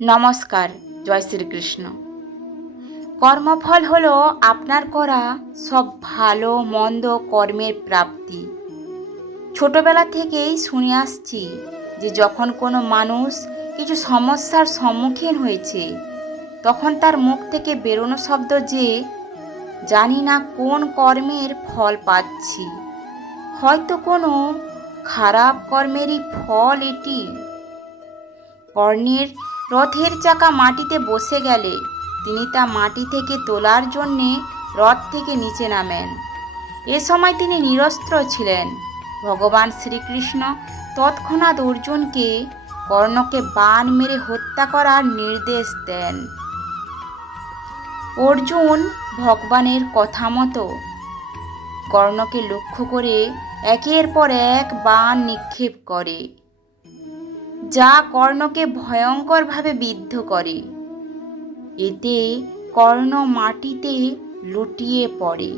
নমস্কার, জয় শ্রীকৃষ্ণ। কর্মফল হল আপনার করা সব ভালো, মন্দ কর্মের প্রাপ্তি। ছোটবেলা থেকেই শুনে আসছি যে যখন কোনো মানুষ কিছু সমস্যার সম্মুখীন হয়েছে, তখন তার মুখ থেকে বেরোনো শব্দ যে, জানি না কোন কর্মের ফল পাচ্ছি। হয়তো কোনো খারাপ কর্মেরই ফল এটি। কর্ণের রথের চাকা মাটিতে বসে গেলে তিনি তা মাটি থেকে তোলার জন্যে রথ থেকে নিচে নামেন। এ সময় তিনি নিরস্ত্র ছিলেন। ভগবান শ্রীকৃষ্ণ তৎক্ষণাৎ অর্জুনকে কর্ণকে বান মেরে হত্যা করার নির্দেশ দেন। অর্জুন ভগবানের কথা মতো কর্ণকে লক্ষ্য করে একের পর এক বান নিক্ষেপ করে। যা কর্ণকে ভয়ঙ্করভাবে বিদ্ধ করে। এতে কর্ণ মাটিতে লুটিয়ে পড়ে।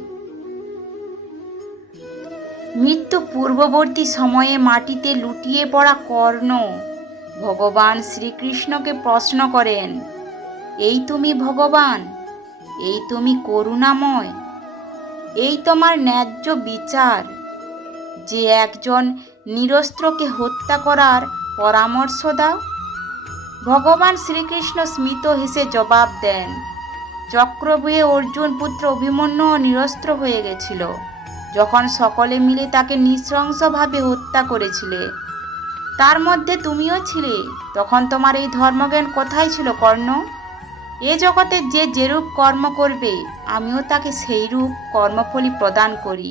মৃত্যু পূর্ববর্তী সময়ে মাটিতে লুটিয়ে পড়া কর্ণ ভগবান শ্রীকৃষ্ণকে প্রশ্ন করেন, এই তুমি ভগবান? এই তুমি করুণাময়? এই তোমার ন্যায্য বিচার? যে একজন নিরস্ত্রকে হত্যা করার পরামর্শ দাও। ভগবান শ্রীকৃষ্ণ স্মিত হেসে জবাব দেন, চক্রবুয়ে অর্জুন পুত্র অভিমন্যু নিরস্ত্র হয়ে গেছিল। যখন সকলে মিলে তাকে নৃশংসভাবে হত্যা করেছিলে, তার মধ্যে তুমিও ছিলে। তখন তোমার এই ধর্মজ্ঞান কোথায় ছিল কর্ণ? এ জগতে যে যেরূপ কর্ম করবে, আমিও তাকে সেইরূপ কর্মফলই প্রদান করি।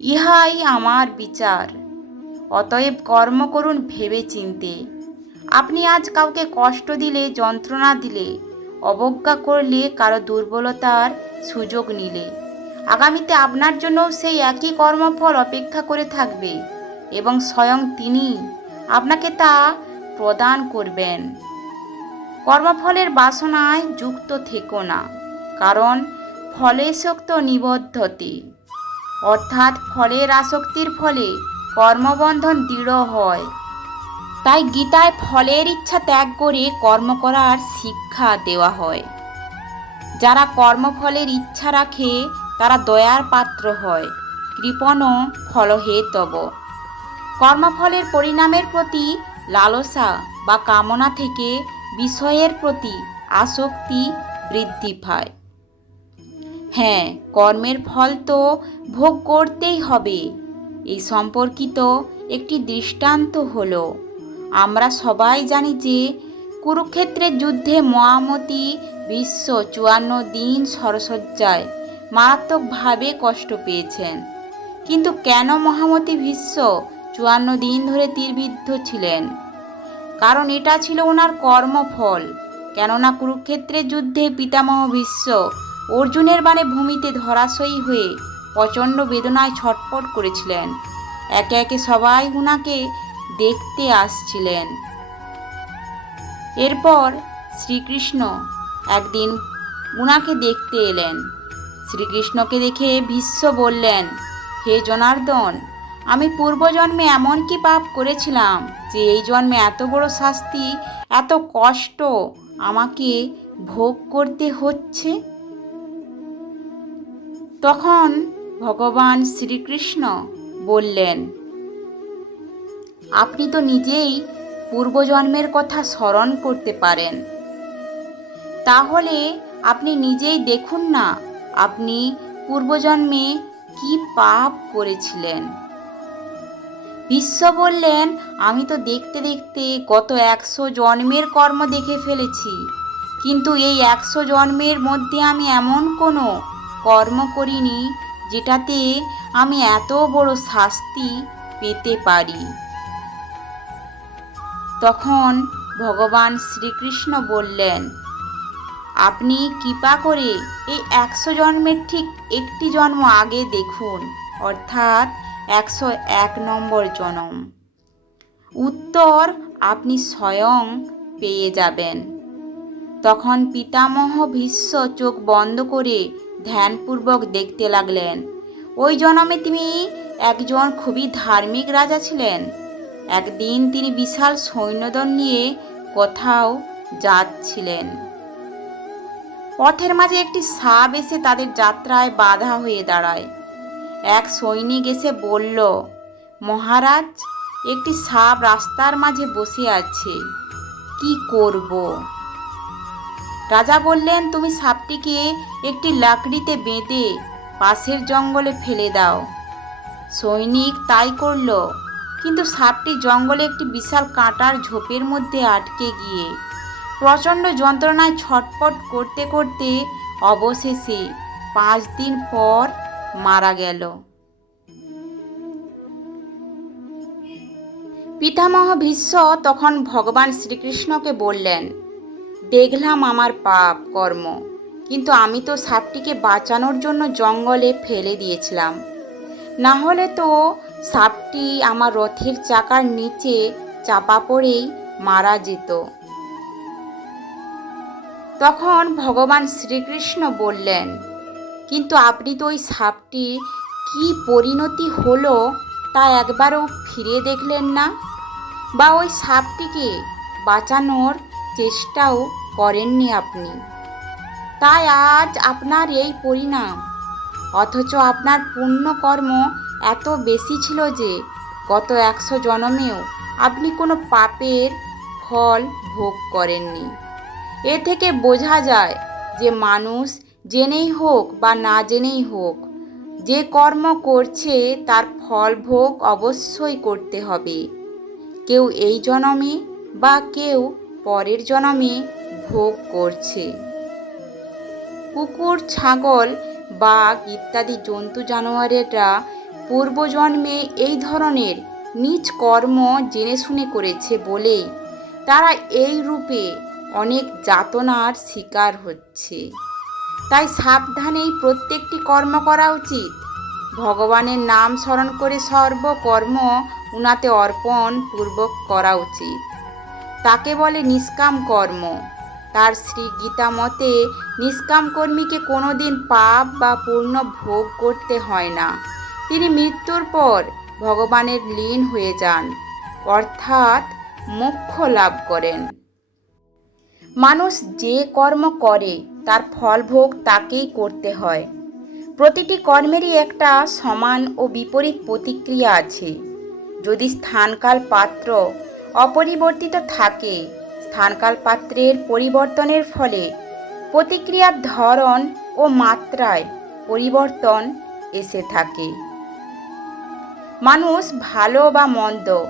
ইহাই আমার বিচার। অতএব কর্ম করুন ভেবে চিনতে আপনি আজ কাউকে কষ্ট দিলে, যন্ত্রণা দিলে, অবজ্ঞা করলে কারও দুর্বলতার সুযোগ নিলে। আগামীতে আপনার জন্য সেই একই কর্মফল অপেক্ষা করে থাকবে এবং স্বয়ং তিনি আপনাকে তা প্রদান করবেন। কর্মফলের বাসনায় যুক্ত থেকো না, কারণ ফলে শক্ত নিবদ্ধতে। অর্থাৎ ফলের আসক্তির ফলে কর্মবন্ধন দৃঢ় হয়। তাই গীতায় ফলের ইচ্ছা ত্যাগ করে কর্ম করার শিক্ষা দেওয়া হয়। যারা কর্মফলের ইচ্ছা রাখে, তারা দয়ার পাত্র হয়। কৃপণ ফলহেতব কর্মফলের পরিণামের প্রতি লালসা বা কামনা থেকে বিষয়ের প্রতি আসক্তি বৃদ্ধি পায়। হ্যাঁ কর্মের ফল তো ভোগ করতেই হবে। এই সম্পর্কিত একটি দৃষ্টান্ত হল। আমরা সবাই জানি যে কুরুক্ষেত্রের যুদ্ধে মহামতি বিশ্ব চুয়ান্ন দিন সরসজ্জায় মারাত্মকভাবে কষ্ট পেয়েছেন। কিন্তু কেন মহামতি ভীষ্ম চুয়ান্ন দিন ধরে তীরবিদ্ধ ছিলেন? কারণ এটা ছিল ওনার কর্মফল। কেননা কুরুক্ষেত্রের যুদ্ধে পিতামহ ভীষ্ম অর্জুনের বাণে ভূমিতে ধরাশয়ী হয়ে প্রচণ্ড বেদনায় ছটপট করেছিলেন। একে একে সবাই উনাকে দেখতে আসছিলেন। এরপর শ্রীকৃষ্ণ একদিন উনাকে দেখতে এলেন। শ্রীকৃষ্ণকে দেখে ভীষ্ম বললেন, হে জনার্দন, আমি পূর্বজন্মে এমন কি পাপ করেছিলাম যে এই জন্মে এত বড় শাস্তি, এত কষ্ট আমাকে ভোগ করতে হচ্ছে? তখন ভগবান শ্রীকৃষ্ণ বললেন, আপনি তো নিজেই পূর্বজন্মের কথা স্মরণ করতে পারেন। তাহলে আপনি নিজেই দেখুন না আপনি পূর্বজন্মে কি পাপ করেছিলেন। বিশ্ব বললেন, আমি তো দেখতে দেখতে গত একশো জন্মের কর্ম দেখে ফেলেছি। কিন্তু এই একশো জন্মের মধ্যে আমি এমন কোনো কর্ম করিনি যেটাতে আমি এত বড় শাস্তি পেতে পারি। তখন ভগবান শ্রীকৃষ্ণ বললেন, আপনি কৃপা করে এই একশো জন্মের ঠিক একটি জন্ম আগে দেখুন, অর্থাৎ একশো এক নম্বর জন্ম। উত্তর আপনি স্বয়ং পেয়ে যাবেন। তখন পিতামহ ভীষ্ম চোখ বন্ধ করে ধ্যানপূর্বক দেখতে লাগলেন। ওই জন্মে তিনি একজন খুবই ধার্মিক রাজা ছিলেন। একদিন তিনি বিশাল সৈন্যদল নিয়ে কোথাও যাচ্ছিলেন। পথের মাঝে একটি সাপ এসে তাদের যাত্রায় বাধা হয়ে দাঁড়ায়। এক সৈনিক এসে বলল, মহারাজ, একটি সাপ রাস্তার মাঝে বসে আছে। কি করব? রাজা বললেন, তুমি সাপটিকে একটি লাকড়িতে বেঁধে পাশের জঙ্গলে ফেলে দাও। সৈনিক তাই করল, কিন্তু সাপটি জঙ্গলে একটি বিশাল কাঁটার ঝোপের মধ্যে আটকে গিয়ে প্রচণ্ড যন্ত্রণায় ছটপট করতে করতে অবশেষে পাঁচ দিন পর মারা গেল। পিতামহ ভীষ্ম তখন ভগবান শ্রীকৃষ্ণকে বললেন দেখলাম আমার পাপ কর্ম। কিন্তু আমি তো সাপটিকে বাঁচানোর জন্য জঙ্গলে ফেলে দিয়েছিলাম। না হলে তো সাপটি আমার রথের চাকার নিচে চাপা পড়েই মারা যেত। তখন ভগবান শ্রীকৃষ্ণ বললেন, কিন্তু আপনি তো ওই সাপটি কি পরিণতি হলো তা একবারও ফিরে দেখলেন না? বা ওই সাপটিকে বাঁচানোর চেষ্টাও করেননি আপনি। তাই আজ আপনার এই পরিণাম। অথচ আপনার পুণ্যকর্ম এত বেশি ছিল যে, গত একশো জনমেও আপনি কোনো পাপের ফল ভোগ করেননি। এ থেকে বোঝা যায় যে মানুষ জেনেই হোক বা না জেনেই হোক, যে কর্ম করছে তার ফল ভোগ অবশ্যই করতে হবে। কেউ এই জনমে বা কেউ পরের জনমে ভোগ করছে। কুকুর, ছাগল, বাঘ ইত্যাদি জন্তু জানোয়ারেরা পূর্বজন্মে এই ধরনের নিজ কর্ম জেনে শুনে করেছে বলেই তারা এই রূপে অনেক যাতনার শিকার হচ্ছে। তাই সাবধানেই প্রত্যেকটি কর্ম করা উচিত। ভগবানের নাম স্মরণ করে সর্বকর্ম উনাতে অর্পণ পূর্বক করা উচিত। তাকে বলে নিষ্কাম কর্ম। তার শ্রী গীতা মতে, নিষ্কাম কর্মীকে কোনোদিন পাপ বা পূর্ণ ভোগ করতে হয় না। তিনি মৃত্যুর পর ভগবানের লীন হয়ে যান, অর্থাৎ মোক্ষ লাভ করেন। মানুষ যে কর্ম করে, তার ফলভোগ তাকেই করতে হয়। প্রতিটি কর্মেরই একটা সমান ও বিপরীত প্রতিক্রিয়া আছে। যদি স্থানকাল পাত্র অপরিবর্তিত থাকে। স্থানকাল পাত্রের পরিবর্তনের ফলে প্রতিক্রিয়ার ধরন ও মাত্রায় পরিবর্তন এসে থাকে। মানুষ ভালো বা মন্দ,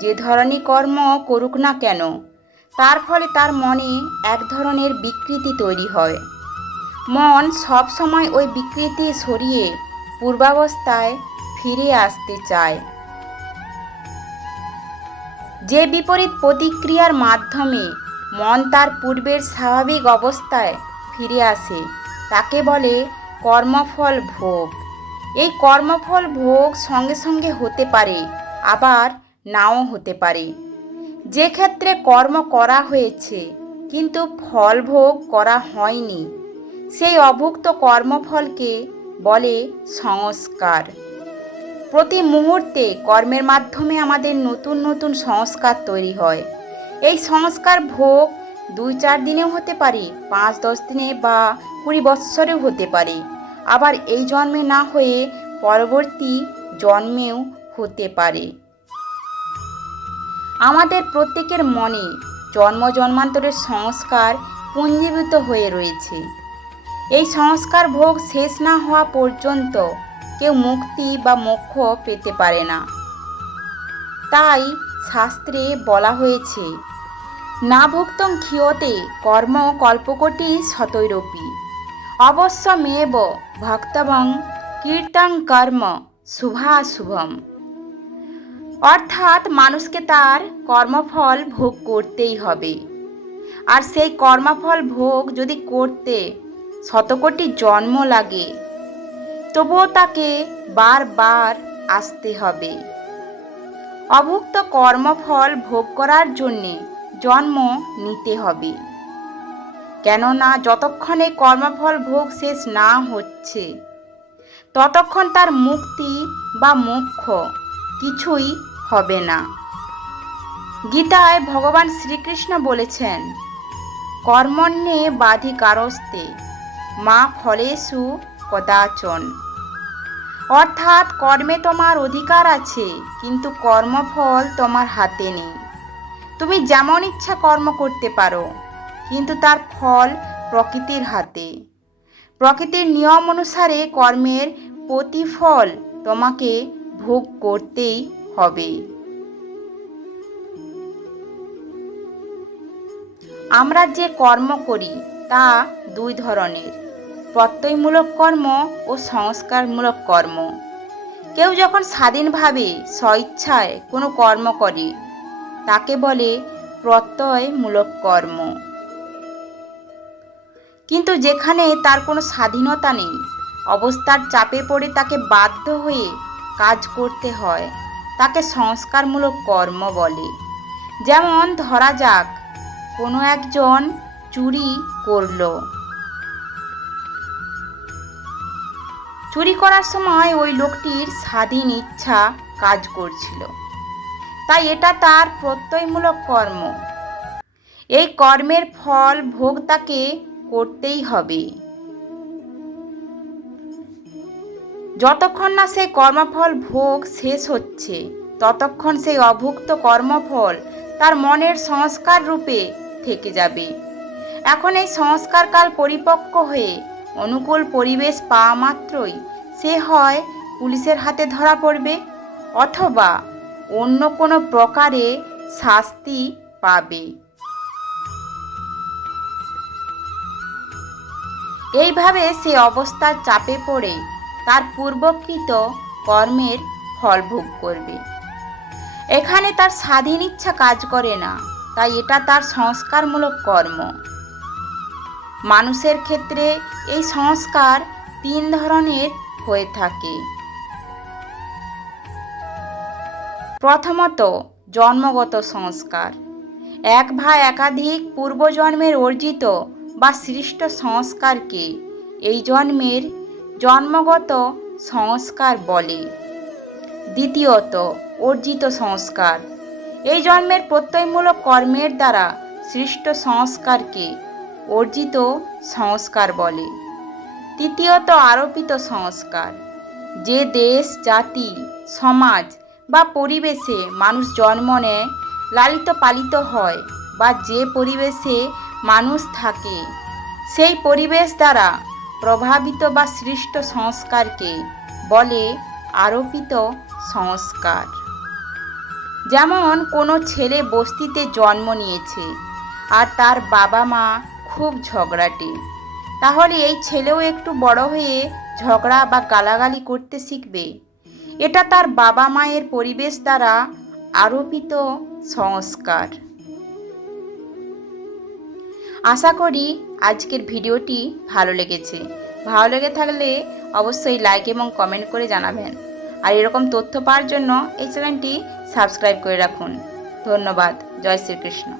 যে ধরনের কর্ম করুক না কেন, তার ফলে তার মনে এক ধরনের বিকৃতি তৈরি হয়। মন সব সময় ওই বিকৃতি সরিয়ে পূর্বাবস্থায় ফিরে আসতে চায়। যে বিপরীত প্রতিক্রিয়ার মাধ্যমে মন তার পূর্বের স্বাভাবিক অবস্থায় ফিরে আসে, তাকে বলে কর্মফল ভোগ। এই কর্মফল ভোগ সঙ্গে সঙ্গে হতে পারে, আবার নাও হতে পারে। যে ক্ষেত্রে কর্ম করা হয়েছে, কিন্তু ফল ভোগ করা হয়নি, সেই অভুক্ত কর্মফলকে বলে সংস্কার। প্রতি মুহূর্তে কর্মের মাধ্যমে আমাদের নতুন নতুন সংস্কার তৈরি হয়। এই সংস্কার ভোগ দুই চার দিনেও হতে পারে, পাঁচ দশ দিনে বা কুড়ি বৎসরেও হতে পারে। আবার এই জন্মে না হয়ে পরবর্তী জন্মেও হতে পারে। আমাদের প্রত্যেকের মনে জন্ম জন্মান্তরের সংস্কার পুঞ্জীভূত হয়ে রয়েছে। এই সংস্কার ভোগ শেষ না হওয়া পর্যন্ত কেউ মুক্তি বা মোক্ষ পেতে পারে না। তাই শাস্ত্রে বলা হয়েছে না ভুক্তং ক্ষিয়তে কর্ম কল্পকটি শতৈরপি অবশ্যমেব ভক্তবং কীর্তং কর্ম শুভাশুভম। অর্থাৎ মানুষকে তার কর্মফল ভোগ করতেই হবে। আর সেই কর্মফল ভোগ যদি করতে শতকোটি জন্ম লাগে তবুও তাকে বারবার আসতে হবে। অভুক্ত কর্মফল ভোগ করার জন্যে জন্ম নিতে হবে। কেননা যতক্ষণে কর্মফল ভোগ শেষ না হচ্ছে, ততক্ষণ তার মুক্তি বা মোক্ষ কিছুই হবে না। গীতায় ভগবান শ্রীকৃষ্ণ বলেছেন, কর্মণ্যে বাধিকারস্তে মা ফলেষু কদাচন। অর্থাৎ কর্মে তোমার অধিকার আছে, কিন্তু কর্মফল তোমার হাতে নেই। তুমি যেমন ইচ্ছা কর্ম করতে পারো, কিন্তু তার ফল প্রকৃতির হাতে। প্রকৃতির নিয়ম অনুসারে কর্মের প্রতিফল তোমাকে ভোগ করতেই হবে। আমরা যে কর্ম করি, তা দুই ধরনের। প্রত্যয়মূলক কর্ম ও সংস্কারমূলক কর্ম। কেউ যখন স্বাধীনভাবে স্বইচ্ছায় কোনো কর্ম করে, তাকে বলে প্রত্যয়মূলক কর্ম। কিন্তু যেখানে তার কোনো স্বাধীনতা নেই, অবস্থার চাপে পড়ে তাকে বাধ্য হয়ে কাজ করতে হয়, তাকে সংস্কারমূলক কর্ম বলে। যেমন ধরা যাক, কোনো একজন চুরি করল। চুরি করার সময় ওই লোকটির স্বাধীন ইচ্ছা কাজ করছিল। তাই এটা তার প্রত্যয়মূলক কর্ম। এই কর্মের ফল ভোগ তাকে করতেই হবে। যতক্ষণ না সেই কর্মফল ভোগ শেষ হচ্ছে, ততক্ষণ সেই অভুক্ত কর্মফল তার মনের সংস্কার রূপে থেকে যাবে। এখন এই সংস্কারকাল পরিপক্ক হয়ে অনুকূল পরিবেশ পাওয়া মাত্রই সে হয় পুলিশের হাতে ধরা পড়বে অথবা অন্য কোনো প্রকারে শাস্তি পাবে। এইভাবে সে অবস্থার চাপে পড়ে তার পূর্বকৃত কর্মের ফল ভোগ করবে। এখানে তার স্বাধীন ইচ্ছা কাজ করে না, তাই এটা তার সংস্কারমূলক কর্ম। মানুষের ক্ষেত্রে এই সংস্কার তিন ধরনের হয়ে থাকে। প্রথমত, জন্মগত সংস্কার। এক বা একাধিক পূর্বজন্মের অর্জিত বা সৃষ্ট সংস্কারকে এই জন্মের জন্মগত সংস্কার বলে। দ্বিতীয়ত, অর্জিত সংস্কার। এই জন্মের প্রত্যয়মূলক কর্মের দ্বারা সৃষ্ট সংস্কারকে অর্জিত সংস্কার বলে। তৃতীয়ত আরোপিত সংস্কার। যে দেশ, জাতি, সমাজ বা পরিবেশে মানুষ জন্ম নেয়, লালিত পালিত হয় বা যে পরিবেশে মানুষ থাকে, সেই পরিবেশ দ্বারা প্রভাবিত বা সৃষ্ট সংস্কারকে বলে আরোপিত সংস্কার। যেমন কোনো ছেলে বস্তিতে জন্ম নিয়েছে আর তার বাবা মা খুব ঝগড়াটে। তাহলে এই ছেলেও একটু বড় হয়ে ঝগড়া বা গালাগালি করতে শিখবে। এটা তার বাবা মায়ের পরিবেশ দ্বারা আরোপিত সংস্কার। আশা করি আজকের ভিডিওটি ভালো লেগেছে। ভালো লেগে থাকলে অবশ্যই লাইক এবং কমেন্ট করে জানাবেন। আর এরকম তথ্য পাওয়ার জন্য এই চ্যানেলটি সাবস্ক্রাইব করে রাখুন। ধন্যবাদ। জয় শ্রীকৃষ্ণ।